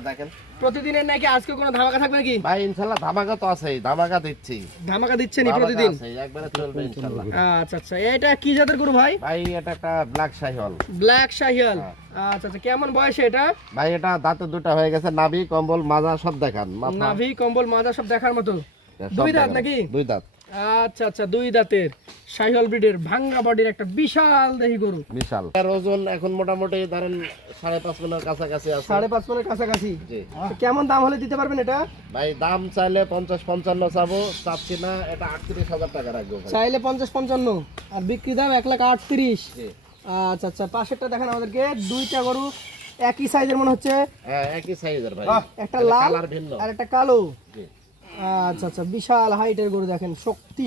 দেখেন প্রতিদিনের নাকি আজকে কোনো ধামাকা থাকবে নাকি? ভাই ইনশাআল্লাহ ধামাকা তো আছেই, ধামাকা দিচ্ছি। ধামাকা দিচ্ছেন প্রতিদিন? একবারে চলবে ইনশাআল্লাহ। আচ্ছা আচ্ছা, এটা কি জাতের গরু ভাই? ভাই এটা একটা ব্ল্যাক শাহিওয়াল। ব্ল্যাক শাহিওয়াল। আচ্ছা আচ্ছা, কেমন বয়সে এটা? ভাই এটা দাঁতে দুটো হয়ে গেছে, নাভি কম্বল মাজা সব দেখান। নাভি কম্বল মাজা সব দেখার মতো। দুই দাঁত নাকি? দুই দাঁত। আচ্ছা আচ্ছা, দুই দাঁতের শাহিওয়াল ব্রিডের ভাঙ্গা বডির একটা বিশাল দেহি গরু। বিশাল। এর ওজন এখন মোটামুটি ধরেন 5.5 মনের কাছাকাছি আছে। 5.5 মনের কাছাকাছি। জি। কেমন দাম হলে দিতে পারবেন এটা? ভাই দাম চাইলে 50-55 চাবো, চাচ্ছি না, এটা 38,000 টাকা রাখবো ভাই। চাইলে 50-55 আর বিক্রি দাম 1,38,000। জি। আচ্ছা আচ্ছা, পাশেরটা দেখেন আমাদেরকে, দুইটা গরু একই সাইজের মনে হচ্ছে। হ্যাঁ একই সাইজের ভাই। একটা লাল কালার ভিন্ন আর একটা কালো। জি। আচ্ছা আচ্ছা, বিশাল হাইটের গরু দেখেন, শক্তি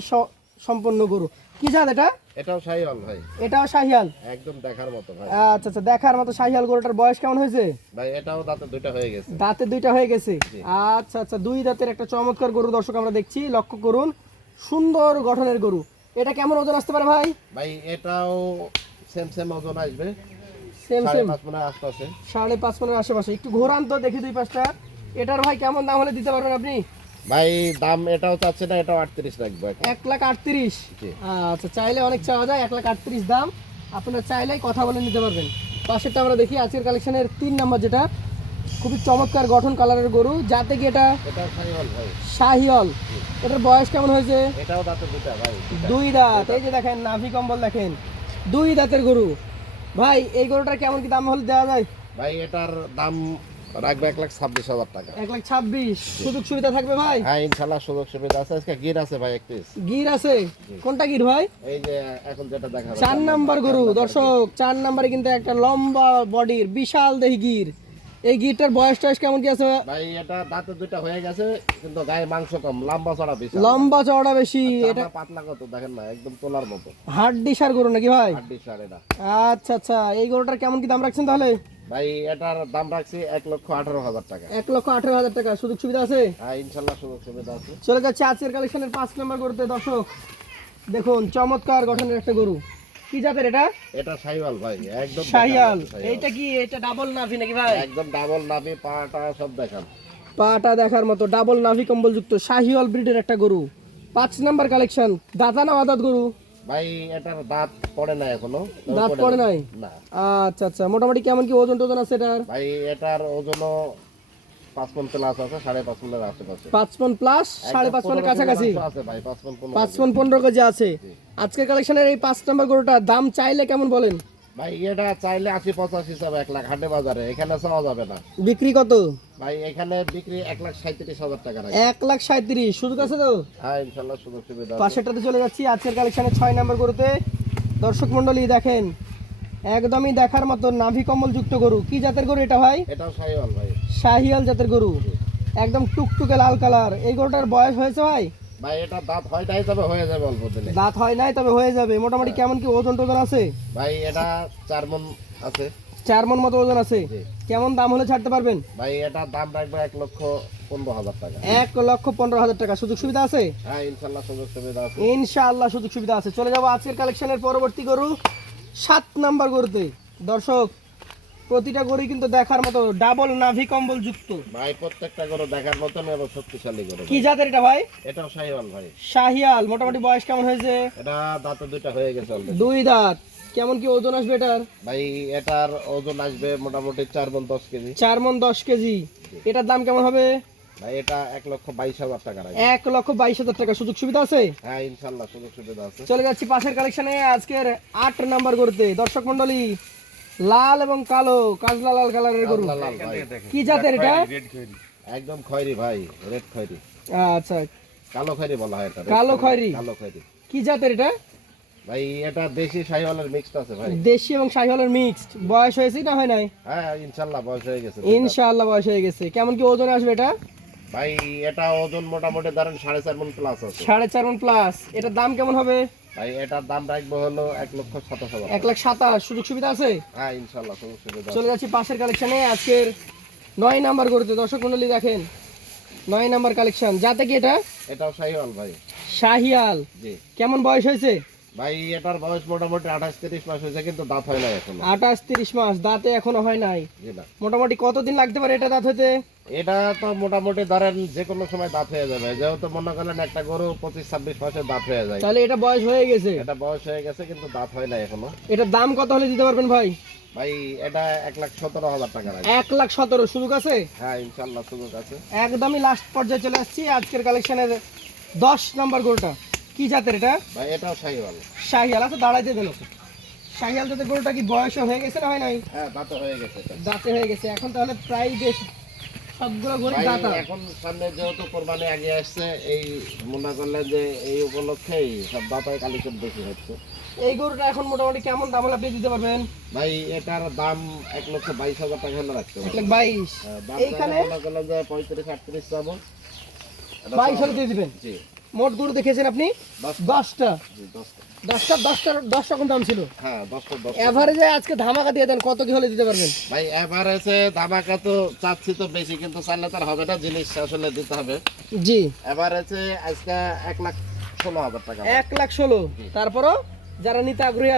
সম্পন্ন গরু। কি জাত এটা? এটাও শাহিওয়াল ভাই। এটাও শাহিয়াল। একদম দেখার মতো ভাই। আচ্ছা আচ্ছা, দেখার মতো শাহিয়াল গরুটার বয়স কেমন হয়েছে? ভাই এটাও দাঁতে দুটো হয়ে গেছে। দাঁতে দুইটা হয়ে গেছে। জি। আচ্ছা আচ্ছা, দুই দাঁতের একটা চমৎকার গরু দর্শক আমরা দেখছি, লক্ষ্য করুন, সুন্দর গঠনের গরু। এটা কেমন ওজন আসতে পারে ভাই? ভাই এটাও সেম ওজন আসবে, সেম 5.5 মনের আশপাশে। 5.5 মনের আশেপাশে। একটু ঘোরান তো দেখি দুই পাশটা। এটার ভাই কেমন দাম হলে দিতে পারবেন আপনি? ভাই দাম এটাও চাচ্ছে না, এটাও 38 রাখবো। 1,38,000। জি। আচ্ছা, চাইলে অনেক চাওয়া যায়, 1,38,000 দাম। আপনারা চাইলেই কথা বলে নিতে পারবেন। পাশেরটা আমরা দেখি, আজকের কালেকশনের 3 নম্বর, যেটা খুবই চমৎকার গঠন কালারের গরু, যাতে কি এটা এটাও শাহিওয়াল ভাই। শাহিওয়াল। এটার বয়স কেমন হয়েছে? এটাও দাঁতে দুটো ভাই। দুই দাঁত। এই যে দেখেন নাভি কম্বল দেখেন, দুই দাঁতের গরু। ভাই এই গরুটার কেমন কি দাম হলে দেওয়া যায়? ভাই এটার দাম রাখবে 1,26,000 টাকা। 1,26,000। সুযোগ সুবিধা থাকবে ভাই? হ্যাঁ ইনশাআল্লাহ সুযোগ সুবিধা আছে। আজকে গির আছে ভাই, এক পিস গির আছে? কোনটা গির ভাই? এই যে এখন যেটা দেখাবো 4 নাম্বার গরু দর্শক। 4 নাম্বারে কিন্তু একটা লম্বা বডির বিশাল দেহি গির। এই গিরটার বয়স টয়স কেমন কি আছে? ভাই এটা দাঁতে দুটো হয়ে গেছে, কিন্তু গায়ে মাংস কম, লম্বা চড়া বেশি। লম্বা চওড়া বেশি। এটা পাতলা কত দেখেন না, একদম তোলার মতো। হাড্ডি সার গরু নাকি ভাই? হাড্ডি সার এটা। আচ্ছা আচ্ছা, এই গরুটার কেমন কি দাম রাখছেন তাহলে? ভাই এটার দাম রাখছি 1,18,000 টাকা। 1,18,000 টাকা। সুযোগ সুবিধা আছে? হ্যাঁ ইনশাআল্লাহ সুযোগ সুবিধা আছে। চলে যাচ্ছে আজকের কালেকশনের 5 নাম্বার গরুতে দর্শক। দেখুন চমৎকার গঠনের একটা গরু। কি জাতের এটা? এটা শাহিওয়াল ভাই, একদম শাহিয়াল। শাহিওয়াল। এইটা কি, এটা ডাবল নাভি নাকি ভাই? একদম ডাবল নাভি, পাটা সব দেখান। পাটা দেখার মতো, ডাবল নাভি কম্বল যুক্ত শাহিওয়াল ব্রিডের একটা গরু। 5 নাম্বার কালেকশন। দাঁতা না আদাত গরু? ভাই এটার দাঁত পড়ে নাই এখনো। দাঁত পড়ে নাই? না। আচ্ছা আচ্ছা, মোটামুটি কেমন কি ওজন টোজন আছে এটার? ভাই এটার ওজনও 5 মণ প্লাস আছে, 5.5 মণের আশেপাশে। 5 মণ প্লাস, 5.5 মণের কাছাকাছি। আছে ভাই, 5 মণ 5 মণ 15 কেজি আছে। আজকের কালেকশনের এই 5 নাম্বার গরুটা দাম চাইলে কেমন বলেন? ভাই এটা চাইলে 80-85 হিসাবে 1 লাখ, হাটে বাজারে এখানে চাওয়া যাবে না। বিক্রি কত? ভাই এখানে বিক্রি 1,37,000 টাকা রাখি। 1,37,000। সুযোগ আছে তো? হ্যাঁ ইনশাআল্লাহ সুযোগ সুবিধা আছে। পাশেরটাতে চলে যাচ্ছি আজকের কালেকশনের 6 নাম্বার গরুতে। দর্শক মণ্ডলী দেখেন, একদমই দেখার মতো নাভি কম্বল যুক্ত গরু। কি জাতের গরু এটা ভাই? এটাও শাহিওয়াল ভাই। শাহিয়াল জাতের গরু, একদম টুকটুকে লাল কালার। এই গরুটার বয়স হয়েছে ভাই? ভাই এটা দাঁত হয়টাই তবে হয়ে যাবে অল্প দিনে। দাঁত হয় নাই, তবে হয়ে যাবে। মোটামুটি কেমন কি ওজন টোজন আছে? ভাই এটা 4 মণ আছে। 4 মণ মতো ওজন আছে। জি। কেমন দাম হলে ছাড়তে পারবেন? ভাই এটার দাম রাখবে 1,15,000 টাকা। 1,15,000 টাকা। সুযোগ সুবিধা আছে? হ্যাঁ ইনশাআল্লাহ সুযোগ সুবিধা আছে। ইনশাআল্লাহ সুযোগ সুবিধা আছে। চলে যাবো আজকের কালেকশনের পরবর্তী গরু, 7 নাম্বার গরুতে। দর্শক প্রতিটা গরু কিন্তু দেখার মতো, ডাবল নাভি কম্বল যুক্ত। ভাই প্রত্যেকটা গরু দেখার মতন এবং শক্তিশালী গরু। কি জাতের এটা ভাই? এটাও শাহিওয়াল ভাই। শাহিয়াল। মোটামুটি বয়স কেমন হয়েছে? এটা দাঁতে দুটো হয়ে গেছে অলরেডি। 2 দাঁত। কেমন কি ওজন আসবে এটার? ভাই এটার ওজন আসবে মোটামুটি 4 মণ 10 কেজি। 4 মণ 10 কেজি। এটার দাম কেমন হবে? ভাই এটা 1,22,000 টাকা রাখবে। 1,22,000 টাকা। সুযোগ সুবিধা আছে? হ্যাঁ ইনশাআল্লাহ সুযোগ সুবিধা আছে। চলে যাচ্ছি পাশের কালেকশনে আজকের 8 নাম্বার গরুতে। দর্শক মণ্ডলী, লাল এবং কালো, কাজলা লাল কালারের গরু। লাল লাল ভাই। কি জাতের এটা? একদম খয়েরি ভাই, রেড খয়েরি। আচ্ছা, কালো খয়েরি বলা হয় এটা। কালো খয়েরি। কালো খয়েরি। কি জাতের এটা? ভাই এটা দেশি শাহিওয়ালের মিক্সড আছে ভাই। দেশি এবং শাহিওয়ালের মিক্সড। বয়স হয়েছে না হয় নাই? হ্যাঁ ইনশাআল্লাহ বয়স হয়ে গেছে। ইনশাআল্লাহ বয়স হয়ে গেছে। কেমন কি ওজন আসবে এটা? ভাই এটা ওজন মোটামুটি ধরেন 4.5 মণ প্লাস আছে। 4.5 মণ প্লাস। এটার দাম কেমন হবে? ভাই এটার দাম রাখবো হলো 1,27,000। 1,27,000। সুযোগ সুবিধা আছে? হ্যাঁ ইনশাআল্লাহ সুযোগ সুবিধা আছে। চলে যাচ্ছি পাশের কালেকশনে আজকের 9 নাম্বার গরুতে। দর্শক মণ্ডলী দেখেন, 9 নাম্বার কালেকশন। যাতে কি এটা? এটাও শাহিওয়াল ভাই। শাহিয়াল। জি। কেমন বয়স হয়েছে? ভাই এটার বয়স মোটামুটি 28-30 মাস হয়েছে, কিন্তু দাঁত হয় না এখনো। 28-30 মাস, দাঁতে এখনো হয় নাই। জি না। মোটামুটি কতদিন লাগতে পারে এটা দাঁত হতে? এটা তো মোটামুটি ধরেন যে কোনো সময় দাঁত হয়ে যাবে, যেহেতু মনে করেন একটা গরু 25-26 মাসে দাঁত হয়ে যায়। তাহলে এটা বয়স হয়ে গেছে। এটা বয়স হয়ে গেছে কিন্তু দাঁত হয় না এখনো। এটার দাম কত হলে দিতে পারবেন ভাই? ভাই এটা 1,17,000 টাকা রাখবে। 1,17,000 সুযোগ আছে? হ্যাঁ ইনশাল্লাহ সুযোগ আছে। একদমই লাস্ট পর্যায়ে চলে আসছি আজকের কালেকশনের 10 নম্বর গরুটা। কি জাতের এটা? ভাই এটাও শাহিওয়াল। শাহিয়াল। আচ্ছা দাঁড়াইতে দেন ওকে। শাহিয়াল জাতের গরুটা কি বয়স হয়ে গেছে না হয় নাই? হ্যাঁ দাঁতে হয়ে গেছে এটা। দাঁতে হয়ে গেছে। এখন তাহলে প্রায় বেশ সবগুলো গরু ভাই দাঁতা। এখন সামনে যেহেতু কোরবানি আগে আসছে, এই মনে করলেন যে এই উপলক্ষেই সব দাঁতায় কালেকশন বেশি হচ্ছে। এই গরুটা এখন মোটামুটি কেমন দাম হলে আপনি দিতে পারবেন? ভাই এটার দাম 1,22,000 টাকা হলে রাখতে হবে। 1,22,000। দাম এইখানে মনে করলেন যে 35-38 যাবো। 22 হলে দিয়ে দিবেন। জি মোট গরু দেখেছেন আপনি 10টা। জি 10টা। 10 রকম দাম ছিল। হ্যাঁ 10টা 10টা। এভারেজে আজকে ধামাকা দিয়ে দেন, কত কি হলে দিতে পারবেন? ভাই এভারেজে ধামাকা তো চাচ্ছি তো বেশি, কিন্তু চাইলে তার হবে না, জিনিস আসলে দিতে হবে। জি এভারেজে আজকে 1,16,000 টাকা। 1,16,000। তারপরও যারা নিতে আগ্রহী